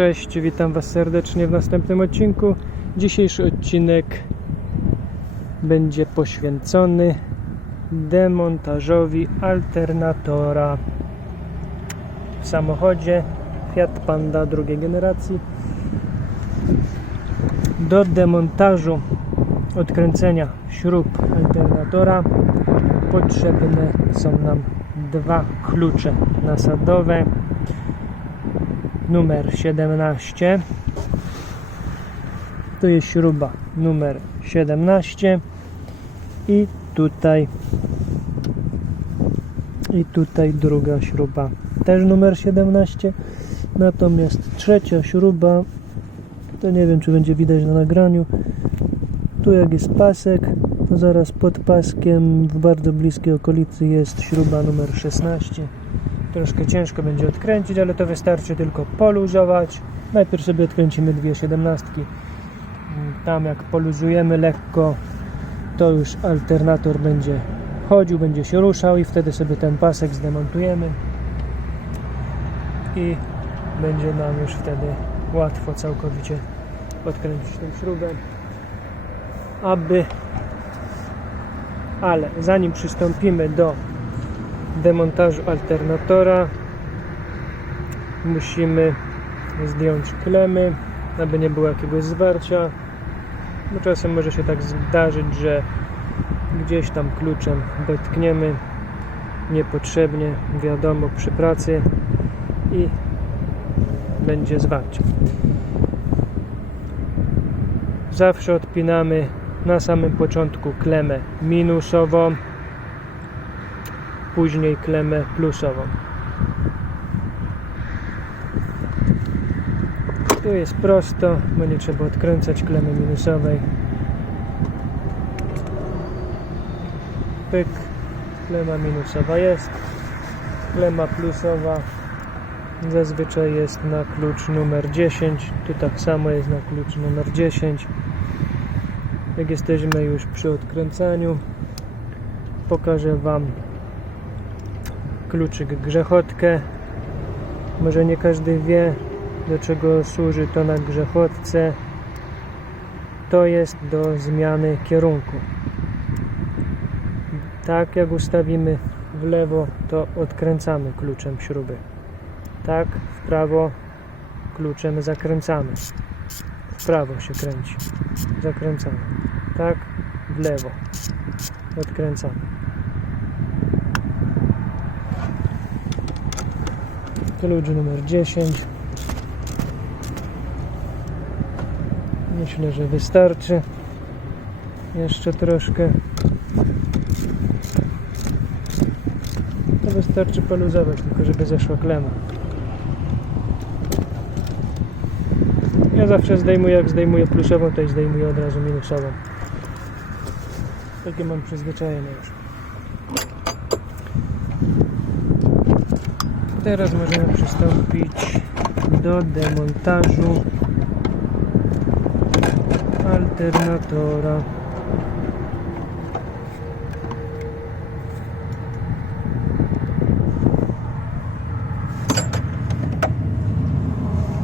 Cześć, witam Was serdecznie w następnym odcinku. Dzisiejszy odcinek będzie poświęcony demontażowi alternatora w samochodzie Fiat Panda drugiej generacji. Do demontażu odkręcenia śrub alternatora potrzebne są nam dwa klucze nasadowe numer 17 to jest śruba numer 17 i tutaj i tutaj druga śruba też numer 17 natomiast trzecia śruba to nie wiem czy będzie widać na nagraniu. Tu jak jest pasek to zaraz pod paskiem w bardzo bliskiej okolicy jest śruba numer 16 troszkę ciężko będzie odkręcić, ale to wystarczy tylko poluzować. Najpierw sobie odkręcimy dwie siedemnastki. Tam jak poluzujemy lekko, to już alternator będzie chodził, będzie się ruszał i wtedy sobie ten pasek zdemontujemy i będzie nam już wtedy łatwo całkowicie odkręcić tę śrubę. Aby ale zanim przystąpimy do demontażu alternatora. Musimy zdjąć klemy aby nie było jakiegoś zwarcia. Bo czasem może się tak zdarzyć, że gdzieś tam kluczem wetkniemy niepotrzebnie, wiadomo, przy pracy i będzie zwarcie. Zawsze odpinamy na samym początku klemę minusową później klemę plusową. Tu jest prosto, bo nie trzeba odkręcać klemy minusowej. Pyk, klema minusowa jest, klema plusowa zazwyczaj jest na klucz numer 10, tu tak samo jest na klucz numer 10. Jak jesteśmy już przy odkręcaniu, pokażę Wam kluczyk grzechotkę. Może nie każdy wie, do czego służy to na grzechotce. To jest do zmiany kierunku. Tak jak ustawimy w lewo, to odkręcamy kluczem śruby. Tak, w prawo kluczem zakręcamy. W prawo się kręci. Zakręcamy. Tak, w lewo. Odkręcamy. Klucz numer 10 myślę, że wystarczy. Jeszcze troszkę. To wystarczy poluzować tylko żeby zeszła klema. Ja zawsze zdejmuję jak zdejmuję plusową to i zdejmuję od razu minusową takie mam przyzwyczajenie już Teraz możemy przystąpić do demontażu alternatora.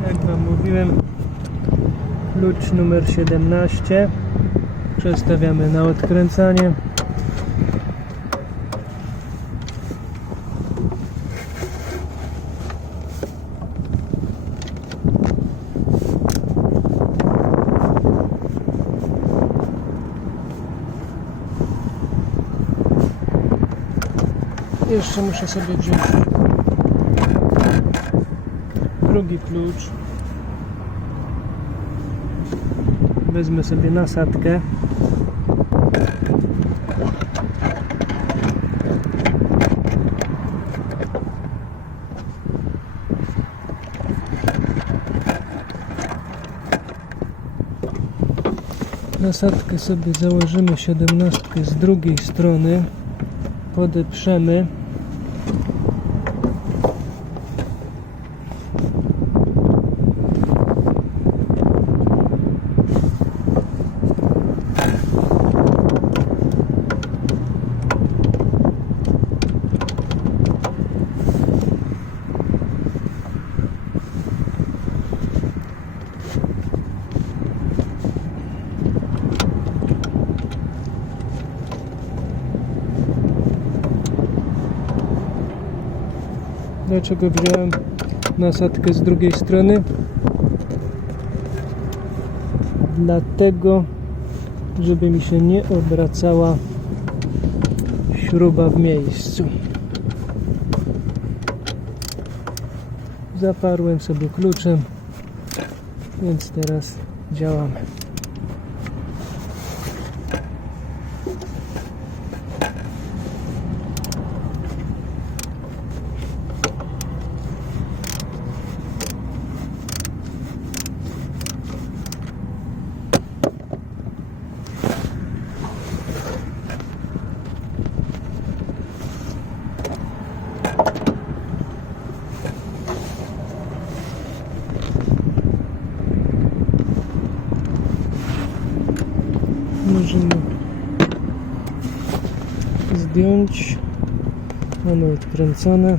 Jak Wam mówiłem, klucz numer 17 przestawiamy na odkręcanie. Muszę sobie wziąć drugi klucz. Wezmę sobie nasadkę. Nasadkę sobie założymy 17 z drugiej strony podeprzemy Dlaczego wziąłem nasadkę z drugiej strony? Dlatego, żeby mi się nie obracała śruba w miejscu. Zaparłem sobie kluczem, więc teraz działamy. Możemy zdjąć. Mamy odkręcone.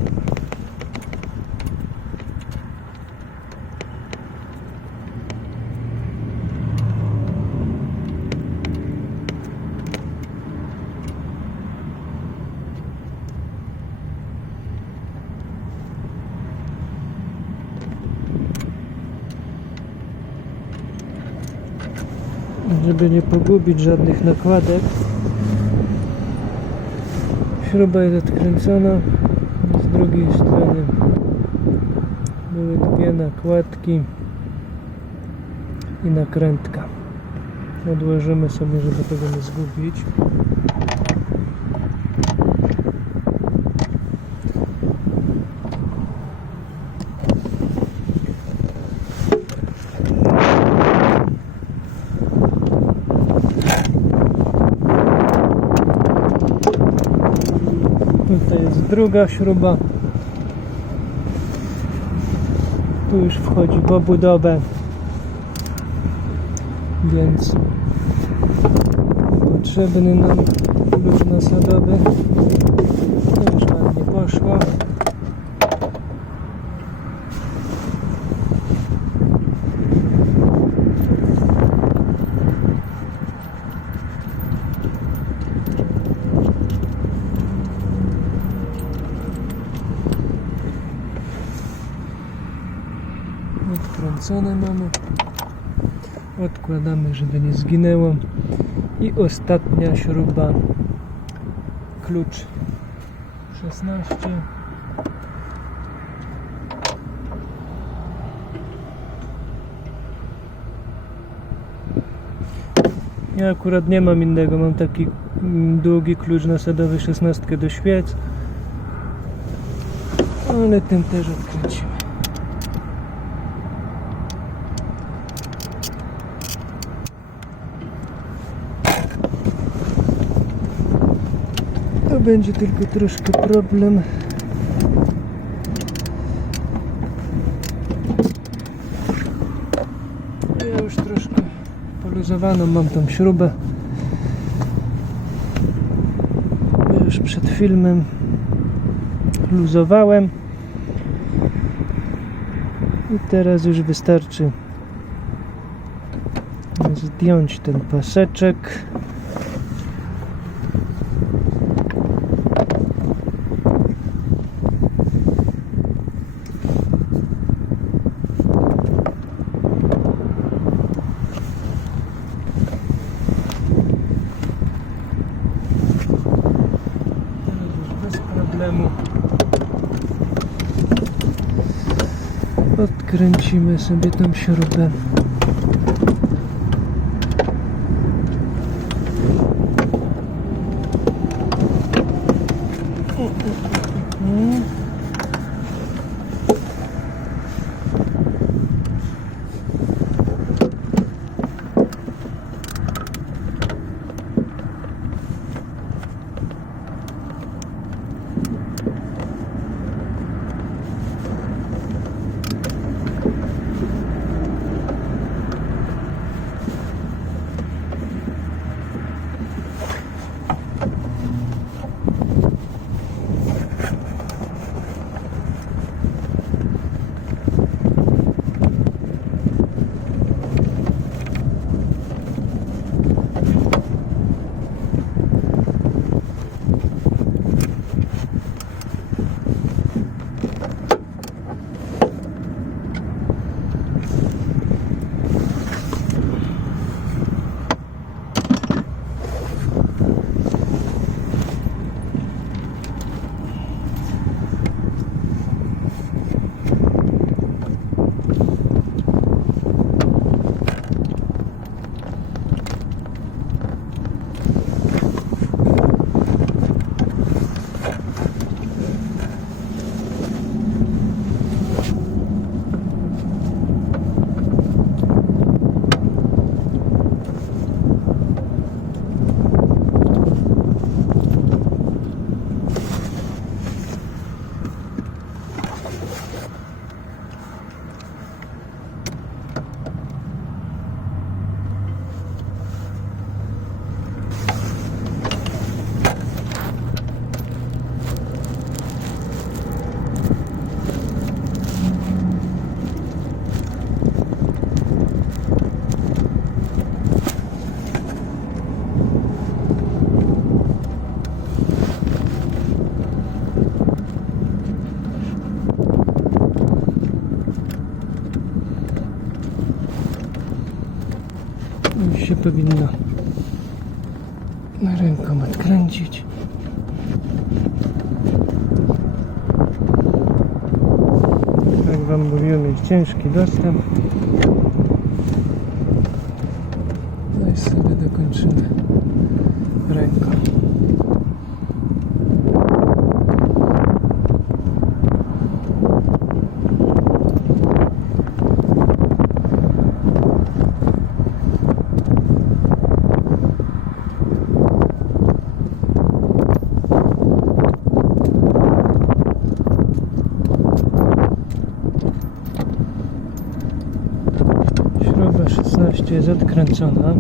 żeby nie pogubić żadnych nakładek. Śruba jest odkręcona. Z drugiej strony były dwie nakładki i nakrętka. Odłożymy sobie, żeby tego nie zgubić. Tutaj jest druga śruba. Tu już wchodzi w obudowę. Więc potrzebny nam klucz nasadowy. To już ładnie poszło. Odkręcone mamy. Odkładamy, żeby nie zginęło. I ostatnia śruba. Klucz 16. Ja akurat nie mam innego, mam taki mm, długi klucz nasadowy 16 do świec. Ale ten też odkręcimy. Będzie tylko troszkę problem. Ja już troszkę poluzowaną mam tą śrubę. Już przed filmem luzowałem. I teraz już wystarczy zdjąć ten paseczek. Teraz już bez problemu odkręcimy sobie tą śrubę. Się powinno ręką odkręcić. Jak Wam mówiłem, jest ciężki dostęp. No i sobie dokończymy ręką. Śruba 16 jest odkręcona.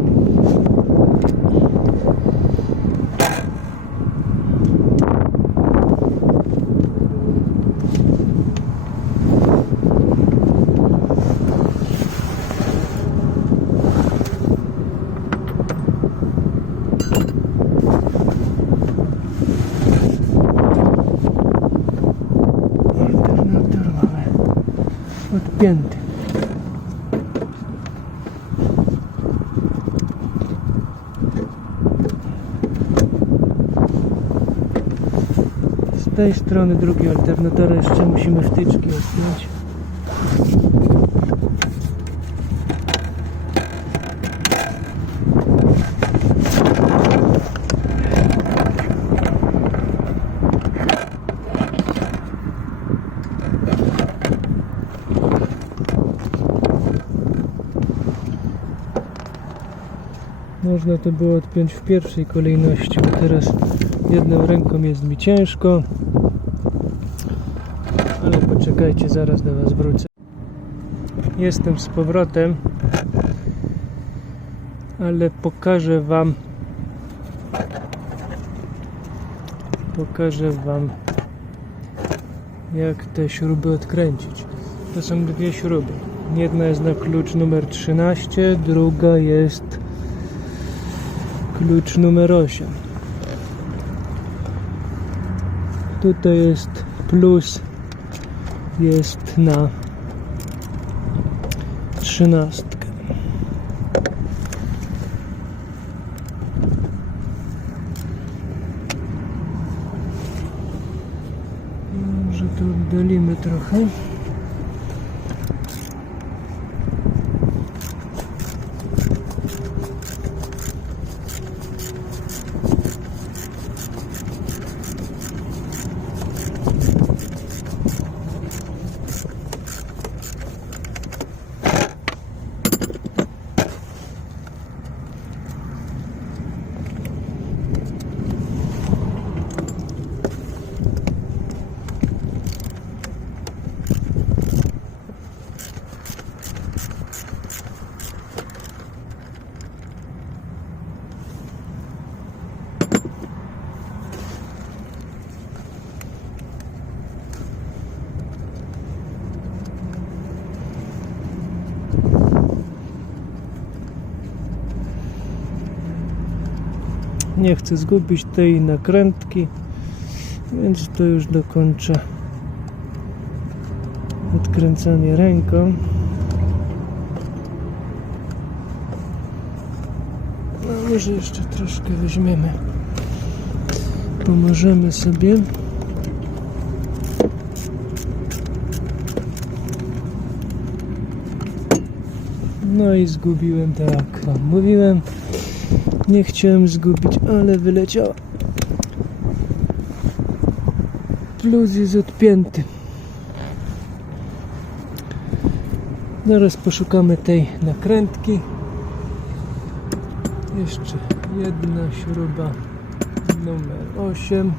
Alternator mamy odpięty. Z tej strony drugi alternator jeszcze musimy wtyczki odpiąć. Można to było odpiąć w pierwszej kolejności, bo teraz jedną ręką jest mi ciężko. Ale poczekajcie, zaraz do Was wrócę. Jestem z powrotem, ale pokażę Wam. Pokażę Wam, jak te śruby odkręcić. To są dwie śruby. Jedna jest na klucz numer 13, druga jest klucz numer 8. Tutaj jest plus, jest na trzynastkę. Może to oddalimy trochę. Nie chcę zgubić tej nakrętki, więc to już dokończę odkręcanie ręką. No, może jeszcze troszkę weźmiemy. Pomożemy sobie. No i zgubiłem, tak wam mówiłem. Nie chciałem zgubić, ale wyleciała. Plus jest odpięty. Zaraz poszukamy tej nakrętki. Jeszcze jedna śruba numer 8.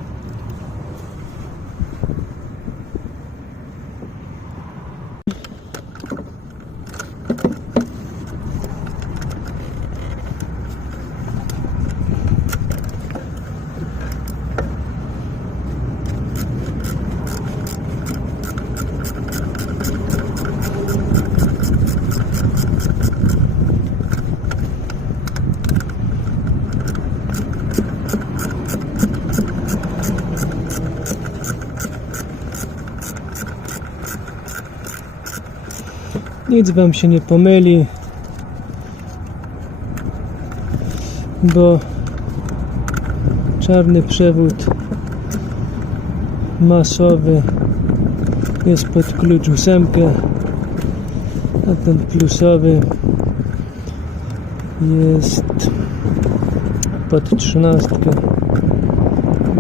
Nic wam się nie pomyli. bo czarny przewód masowy jest pod klucz ósemkę, a ten plusowy jest pod trzynastkę,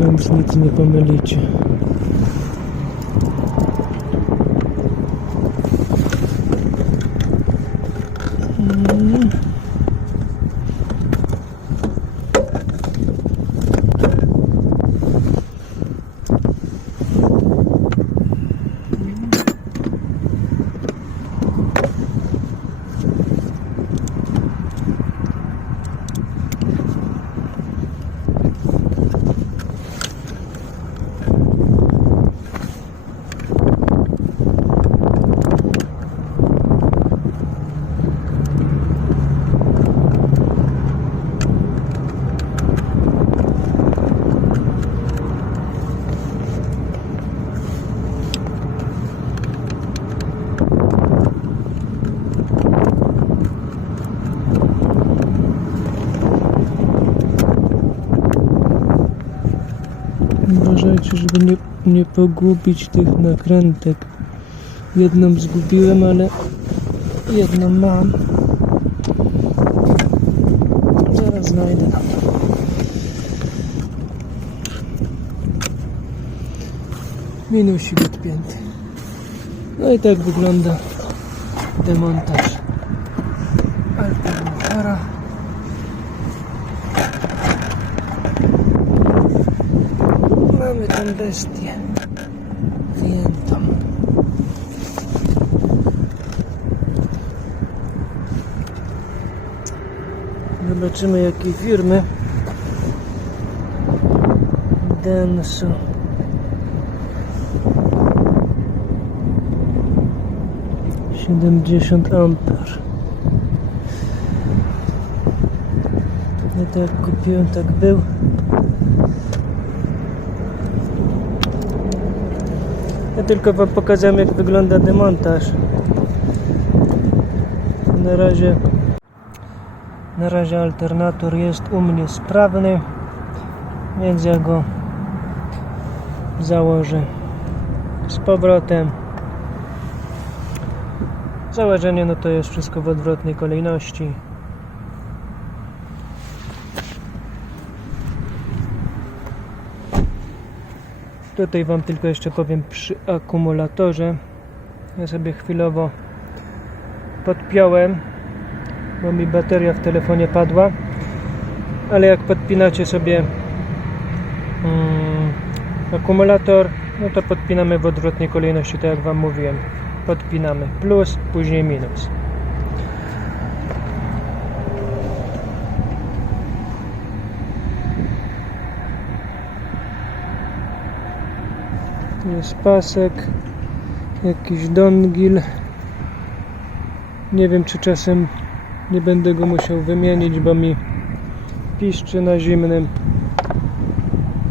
więc nic nie pomylicie. Mm. Żeby nie, nie pogubić tych nakrętek. Jedną zgubiłem, ale jedną mam. Zaraz znajdę. Minusik odpięty. No i tak wygląda demontaż. Mamy tę bestię wyjętą. Zobaczymy jakiej firmy. Denso. Siedemdziesiąt amper. Nie tak jak kupiłem, tak był. Ja tylko wam pokazałem jak wygląda demontaż. Na razie na razie alternator jest u mnie sprawny, więc ja go założę z powrotem. Założenie no to jest wszystko w odwrotnej kolejności. Tutaj Wam tylko jeszcze powiem przy akumulatorze. Ja sobie chwilowo podpiąłem, bo mi bateria w telefonie padła. Ale jak podpinacie sobie mm, akumulator, no to podpinamy w odwrotnej kolejności, tak jak Wam mówiłem. Podpinamy plus, później minus. Jest pasek jakiś dongil. Nie wiem czy czasem nie będę go musiał wymienić bo mi piszczy na zimnym.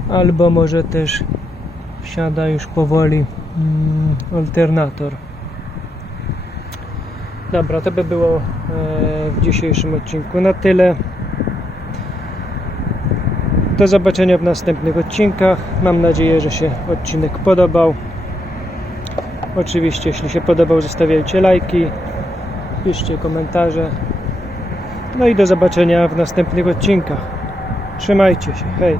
Albo może też siada już powoli mm, alternator. Dobra to by było e, w dzisiejszym odcinku. Na tyle do zobaczenia w następnych odcinkach. Mam nadzieję, że się odcinek podobał. Oczywiście, jeśli się podobał, zostawiajcie lajki, piszcie komentarze. No i do zobaczenia w następnych odcinkach. Trzymajcie się. Hej!